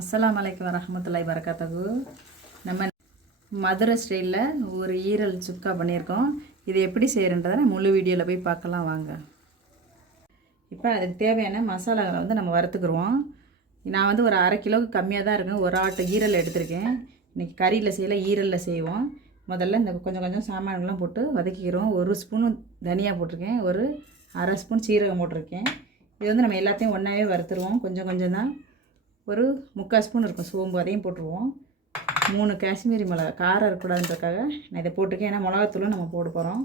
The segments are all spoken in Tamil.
அஸ்ஸலாமு அலைக்கும் வரஹ்மத்துல்லாஹி வரகாத்துஹு. நம்ம மதுரை ஸ்டைலில் ஒரு ஈரல் சுக்கா பண்ணியிருக்கோம். இது எப்படி செய்கிறன்றதை முழு வீடியோவில் போய் பார்க்கலாம் வாங்க. இப்போ அதுக்கு தேவையான மசாலாவை வந்து நம்ம வறுத்துக்குருவோம். நான் வந்து ஒரு அரை கிலோவுக்கு கம்மியாக தான் இருக்கேன். ஒரு ஆட்டு ஈரல் எடுத்திருக்கேன். இன்றைக்கி கறியில் செய்யலை, ஈரலில் செய்வோம். முதல்ல இந்த கொஞ்சம் கொஞ்சம் சாமான்கள்லாம் போட்டு வதக்கிக்கிறோம். ஒரு ஸ்பூனு தனியாக போட்டிருக்கேன், ஒரு அரை ஸ்பூன் சீரகம் போட்டிருக்கேன். இது வந்து நம்ம எல்லாத்தையும் ஒன்றாவே வறுத்துருவோம். கொஞ்சம் கொஞ்சம் தான், ஒரு 3/4 ஸ்பூன் இருக்கும் சோம்பு, அதையும் போட்டுருவோம். 3 காஷ்மீரி மிளகா, காரம் இருக்கக்கூடாதுன்றதுக்காக நான் இதை போட்டிருக்கேன். ஏன்னா மிளகாத்தூளும் நம்ம போட போகிறோம்.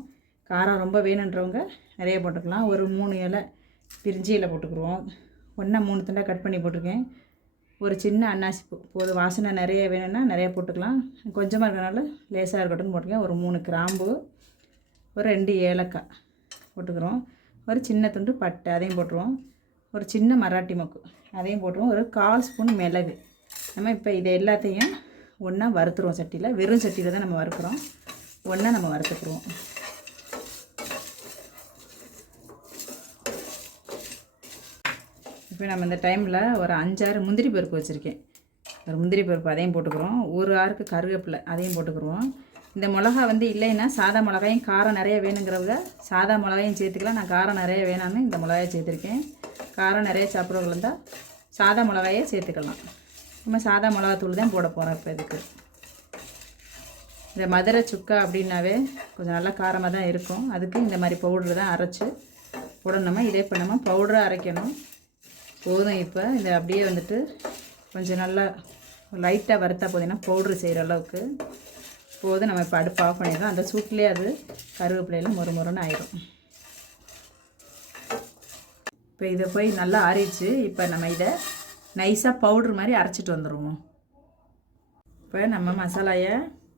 காரம் ரொம்ப வேணுன்றவங்க நிறைய போட்டுக்கலாம். ஒரு 3 இலை பிரிஞ்சி இலை போட்டுக்குருவோம். 3 துண்டாக கட் பண்ணி போட்டிருக்கேன். ஒரு சின்ன அன்னாசி பூ போதும். வாசனை நிறைய வேணும்னா நிறைய போட்டுக்கலாம். கொஞ்சமாக இருக்கிறனால லேசாக இருக்கட்டும்னு போட்டுருக்கேன். ஒரு 3 கிராம்பு, ஒரு 2 ஏலக்காய் போட்டுக்கிறோம். ஒரு சின்ன துண்டு பட்டை, அதையும் போட்டுருவோம். ஒரு சின்ன மராட்டி மொக்கு, அதையும் போட்டுருவோம். ஒரு 1/4 ஸ்பூன் மிளகு. நம்ம இப்போ இதை எல்லாத்தையும் ஒன்றா வறுத்துருவோம். சட்டியில், வெறும் சட்டியில் தான் நம்ம வறுக்கிறோம். ஒன்றா நம்ம வறுத்துக்குருவோம். இப்போ நம்ம இந்த டைமில் ஒரு 5-6 முந்திரி பருப்பு வச்சுருக்கேன். ஒரு முந்திரி பருப்பு அதையும் போட்டுக்கிறோம். ஒரு ஆறுக்கு கருவேப்பிலை, அதையும் போட்டுக்குருவோம். இந்த மிளகா வந்து இல்லைன்னா சாதா மிளகாயும் காரம் நிறைய வேணுங்கிறவங்க சாதா மிளகாயும் சேர்த்துக்கலாம். நான் காரம் நிறைய வேணான்னு இந்த மிளகாயை சேர்த்துருக்கேன். காரம் நிறைய சாப்பிட்றவங்க இருந்தால் சாதா மிளகாயே சேர்த்துக்கலாம். நம்ம சாதா மிளகாத்தூள் தான் போட போகிறோம். இப்போ இதுக்கு இந்த மதுரை சுக்கா அப்படின்னாவே கொஞ்சம் நல்லா காரமாக தான் இருக்கும். அதுக்கு இந்த மாதிரி பவுட்ரு தான் அரைச்சி போடணுமா. இதே இப்போ நம்ம பவுடராக அரைக்கணும். போதும். இப்போ இந்த அப்படியே வந்துட்டு கொஞ்சம் நல்லா லைட்டாக வறுத்தா போதுன்னா பவுட்ரு செய்கிற அளவுக்கு போதும். நம்ம இப்போ அடுப்பு ஆஃப் பண்ணிடுறோம். அந்த சூட்லேயே அது கருவேப்பிலையெல்லாம் மொறுன்னு ஆயிடும். இப்போ இதை போய் நல்லா ஆறிடுச்சு. இப்போ நம்ம இதை நைஸாக பவுட்ரு மாதிரி அரைச்சிட்டு வந்துடுவோம். இப்போ நம்ம மசாலாயை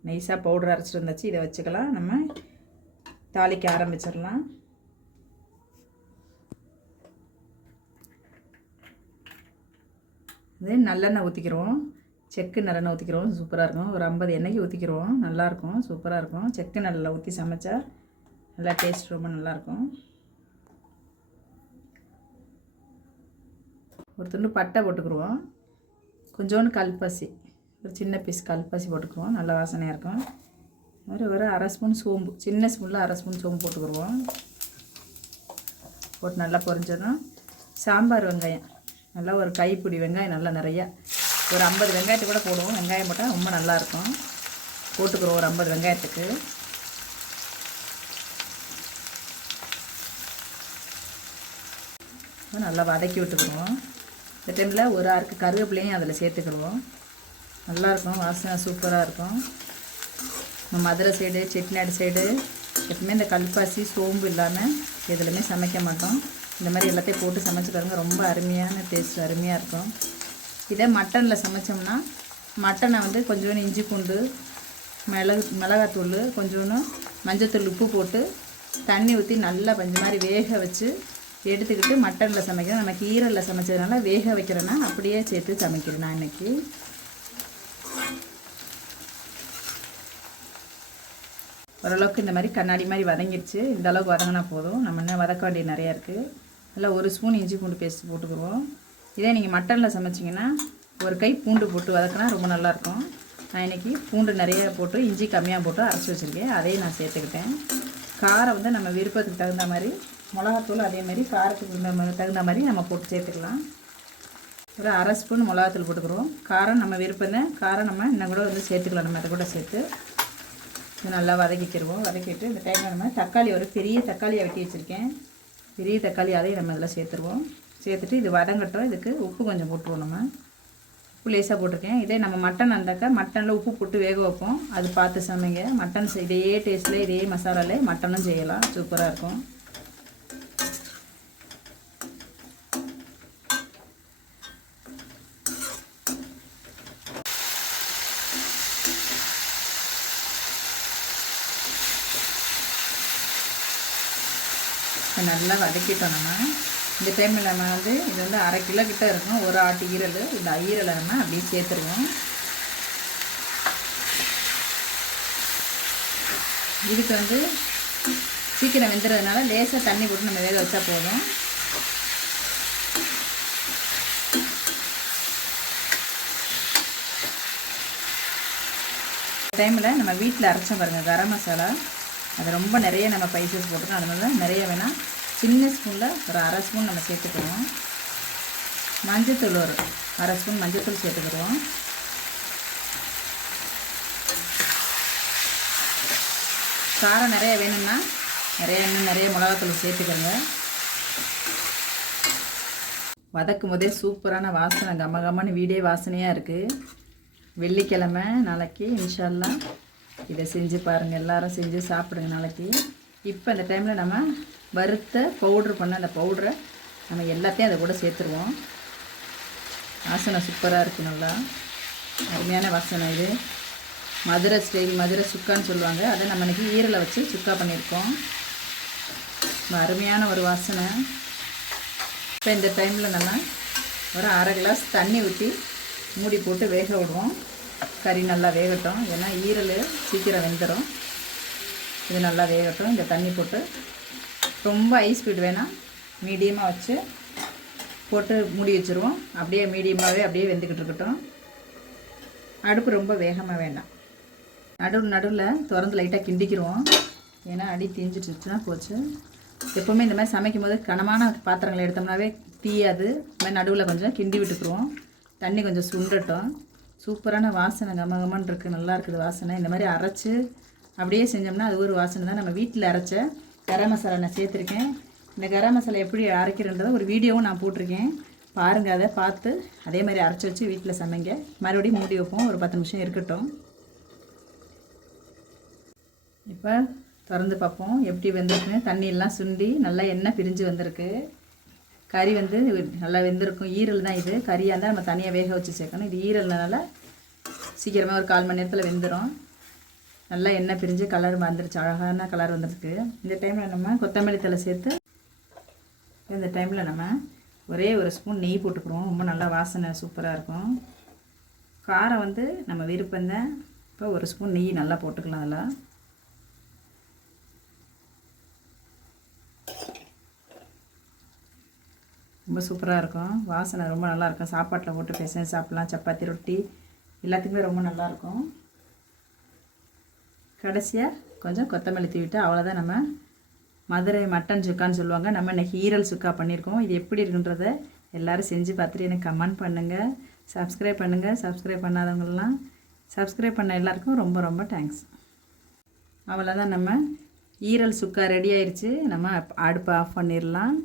நைஸாக பவுட்ரு அரைச்சிட்டு வந்தாச்சு. இதை வச்சுக்கலாம். நம்ம தாளிக்க ஆரம்பிச்சிடலாம். இது நல்லெண்ணெய் ஊற்றிக்கிறோம். செக்கு நல்லெண்ணெய் ஊற்றிக்கிறோம். சூப்பராக இருக்கும். ஒரு 50 எண்ணெய்க்கு ஊற்றிக்கிறோம். நல்லாயிருக்கும், சூப்பராக இருக்கும். செக்கு நல்லெண்ணெய் ஊற்றி சமைச்சா நல்லா டேஸ்ட் ரொம்ப நல்லாயிருக்கும். ஒரு துண்டு பட்டை போட்டுக்குருவோம். கொஞ்சோண்டு கல்பாசி, ஒரு சின்ன பீஸ் கல்பாசி போட்டுக்குவோம். நல்ல வாசனையாக இருக்கும். ஒரு அரை ஸ்பூன் சோம்பு, சின்ன ஸ்பூனில் அரை ஸ்பூன் சோம்பு போட்டுக்குருவோம். போட்டு நல்லா பொரிஞ்சதும் சாம்பார் வெங்காயம், நல்லா ஒரு கைப்பிடி வெங்காயம், நல்லா நிறையா, ஒரு 50 வெங்காயத்தை கூட போடுவோம். வெங்காயம் போட்டால் ரொம்ப நல்லாயிருக்கும். போட்டுக்குறோம் ஒரு 50 வெங்காயத்துக்கு. நல்லா வதக்கி விட்டுக்குருவோம். இந்த டைமில் ஒரு ஆறுக்கு கருவேப்பிலையும் அதில் சேர்த்துக்கிடுவோம். நல்லாயிருக்கும், வாசனை சூப்பராக இருக்கும். நம்ம மதுரை சைடு, செட்டிநாடு சைடு எப்பவுமே இந்த கல்பாசி சோம்பு இல்லாமல் எதுலையுமே சமைக்க மாட்டோம். இந்த மாதிரி எல்லாத்தையும் போட்டு சமைச்சு பாருங்க, ரொம்ப அருமையான டேஸ்ட், அருமையாக இருக்கும். இதே மட்டனில் சமைச்சோம்னா மட்டனை வந்து கொஞ்சோண்டு இஞ்சி பூண்டு, மிளகாத்தூள், கொஞ்சோண்டு மஞ்சத்தூள், உப்பு போட்டு தண்ணி ஊற்றி நல்லா பஞ்சு மாதிரி வேக வச்சு எடுத்துக்கிட்டு மட்டனில் சமைக்கிறோம். நமக்கு ஈரலில் சமைச்சதுனால வேக வைக்கிறேன்னா அப்படியே சேர்த்து சமைக்கிறேன் நான் இன்றைக்கி. ஓரளவுக்கு இந்த மாதிரி கண்ணாடி மாதிரி வதங்கிடுச்சு. இந்த அளவுக்கு வதங்கினா போதும். நம்ம இன்னும் வதக்க வேண்டியது நிறையா இருக்குது. நல்லா ஒரு ஸ்பூன் இஞ்சி பூண்டு பேஸ்ட் போட்டுக்குவோம். இதே நீங்கள் மட்டனில் சமைச்சிங்கன்னா ஒரு கை பூண்டு போட்டு வதக்கினா ரொம்ப நல்லாயிருக்கும். நான் இன்றைக்கி பூண்டு நிறைய போட்டு இஞ்சி கம்மியாக போட்டு அரைச்சி வச்சுருக்கேன். அதையும் நான் சேர்த்துக்கிட்டேன். காரம் வந்து நம்ம விருப்பத்துக்கு தகுந்த மாதிரி, மிளகாத்தூள் அதேமாதிரி காரத்துக்கு தகுந்த மாதிரி நம்ம போட்டு சேர்த்துக்கலாம். ஒரு அரை ஸ்பூன் மிளகாத்தூள் போட்டுக்கிறோம். காரம் நம்ம விருப்பம் தான். காரம் நம்ம இன்னும் கூட வந்து சேர்த்துக்கலாம். நம்ம அதை கூட சேர்த்து நல்லா வதக்கிக்கிடுவோம். வதக்கிட்டு இந்த டைமில் நம்ம தக்காளி, ஒரு பெரிய தக்காளியை வெட்டி வச்சுருக்கேன். பெரிய தக்காளி, அதையும் நம்ம இதில் சேர்த்துருவோம். சேர்த்துட்டு இது வதங்கட்டும். இதுக்கு உப்பு கொஞ்சம் போட்டுருவோம். நம்ம உப்பு லேசாக போட்டிருக்கேன். இதே நம்ம மட்டன் இருந்தாக்கா மட்டனில் உப்பு போட்டு வேக வைப்போம். அது பார்த்து சமைங்க. மட்டன் இதே டேஸ்ட்டில் இதே மசாலாவில் மட்டனும் செய்யலாம். சூப்பராக இருக்கும். நல்லா வதக்கிட்டோம். நம்ம இந்த டைமில் நம்ம வந்து இது வந்து அரை கிலோ கிட்ட இருக்கும். ஒரு ஆட்டு ஈரல். இந்த ஈரலை நம்ம அப்படியே சேர்த்துருவோம். இதுக்கு வந்து சீக்கிரம் வெந்துறதுனால லேசாக தண்ணி போட்டு நம்ம வேக வச்சா போதும். டைமில் நம்ம வீட்டில் அரைச்சோம் பாருங்கள் கரம் மசாலா, அது ரொம்ப நிறைய நம்ம ஸ்பைசஸ் போட்டுக்கணும். அதனால நிறைய வேணால் சின்ன ஸ்பூனில் ஒரு அரை ஸ்பூன் நம்ம சேர்த்துக்கிறோம். மஞ்சத்தூள் ஒரு அரை ஸ்பூன் மஞ்சத்தூள் சேர்த்துக்கிடுவோம். காரம் நிறைய வேணும்னா இன்னும் நிறைய மிளகாத்தூள் சேர்த்துக்கிறோங்க. வதக்கும் போதே சூப்பரான வாசனை, கமகமான வீடே வாசனையாக இருக்குது. வெள்ளிக்கிழமை நாளைக்கு இன்ஷா அல்லாஹ் இதை செஞ்சு பாருங்கள், எல்லோரும் செஞ்சு சாப்பிடுங்க நாளைக்கு. இப்போ அந்த டைமில் நம்ம வறுத்த பவுட்ரு பண்ண அந்த பவுட்ரை நம்ம எல்லாத்தையும் அதை கூட சேர்த்துருவோம். வாசனை சூப்பராக இருக்குது, நல்லா அருமையான வாசனை. இது மதுரை ஸ்டைல் மதுரை சுக்கான்னு சொல்லுவாங்க. அதை நம்ம இன்றைக்கி ஈரலை வச்சு சுக்கா பண்ணியிருக்கோம். அருமையான ஒரு வாசனை. இப்போ இந்த டைமில் நம்ம ஒரு அரை கிளாஸ் தண்ணி ஊற்றி மூடி போட்டு வேக விடுவோம். கறி நல்லா வேகட்டும், ஏன்னா ஈரல் சீக்கிரம் வெந்துடும். இது நல்லா வேகட்டும். இந்த தண்ணி போட்டு ரொம்ப ஹை ஸ்பீட் வேணாம், மீடியமாக வச்சு போட்டு மூடி வச்சுருவோம். அப்படியே மீடியமாகவே அப்படியே வெந்துக்கிட்டு இருக்கட்டும். அடுப்பு ரொம்ப வேகமாக வேண்டாம். நடுவில் திறந்து லைட்டாக கிண்டிக்கிடுவோம், ஏன்னா அடி தீஞ்சிட்டுச்சுன்னா போச்சு. எப்போவுமே இந்த மாதிரி சமைக்கும் போது கனமான பாத்திரங்களை எடுத்தோம்னாவே தீயாது. இந்த மாதிரி நடுவில் கொஞ்சம் கிண்டி விட்டுக்குருவோம். தண்ணி கொஞ்சம் சுண்டட்டும். சூப்பரான வாசனை, கமகமான்னு இருக்குது, நல்லா இருக்குது வாசனை. இந்த மாதிரி அரைச்சி அப்படியே செஞ்சோம்னா அது ஒரு வாசனை தான். நம்ம வீட்டில் அரைச்ச கரம் மசாலா நான் சேர்த்துருக்கேன். இந்த கரம் மசாலா எப்படி அரைக்கிறன்றதை ஒரு வீடியோவும் நான் போட்டிருக்கேன், பாருங்கள். அதை பார்த்து அதே மாதிரி அரைச்சி வச்சு வீட்டில் சமைங்க. மறுபடியும் மூடி வைப்போம், ஒரு 10 நிமிஷம் இருக்கட்டும். இப்போ திறந்து பார்ப்போம் எப்படி வெந்திருக்குன்னு. தண்ணியெல்லாம் சுண்டி நல்லா எண்ணெய் பிரிஞ்சு வந்திருக்கு. கறி வந்து நல்லா வெந்திருக்கும். ஈரல் தான் இது. கறியாக இருந்தால் நம்ம தனியாக வேக வச்சு சேர்க்கணும். இது ஈரல்னால சீக்கிரமாக ஒரு 1/4 மணி நேரத்தில் வெந்துடும். நல்லா எண்ணெய் பிரிஞ்சு கலர் வந்துருச்சு, அழகான கலர் வந்துருக்கு. இந்த டைமில் நம்ம கொத்தமல்லி தழை சேர்த்து இந்த டைமில் நம்ம ஒரே ஒரு ஸ்பூன் நெய் போட்டுக்குருவோம். ரொம்ப நல்லா வாசனை சூப்பராக இருக்கும். காரம் வந்து நம்ம விருப்பம்தான். இப்போ ஒரு ஸ்பூன் நெய் நல்லா போட்டுக்கலாம். அதில் ரொம்ப சூப்பராக இருக்கும். வாசனை ரொம்ப நல்லாயிருக்கும். சாப்பாட்டில் போட்டு பேச சாப்பிட்லாம், சப்பாத்தி ரொட்டி எல்லாத்துக்குமே ரொம்ப நல்லாயிருக்கும். கடைசியாக கொஞ்சம் கொத்தமல்லி தூவிட்டு அவ்வளோதான். நம்ம மதுரை மட்டன் சுக்கான்னு சொல்லுவாங்க. நம்ம இன்றைக்கி ஈரல் சுக்கா பண்ணியிருக்கோம். இது எப்படி இருக்குன்றதை எல்லோரும் செஞ்சு பார்த்துட்டு எனக்கு கமெண்ட் பண்ணுங்கள், சப்ஸ்கிரைப் பண்ணுங்கள். சப்ஸ்கிரைப் பண்ணாதவங்களாம் சப்ஸ்கிரைப் பண்ண எல்லாருக்கும் ரொம்ப ரொம்ப தேங்க்ஸ். அவ்வளோதான், நம்ம ஈரல் சுக்கா ரெடி ஆயிடுச்சு. நம்ம அடுப்பை ஆஃப் பண்ணிடலாம்.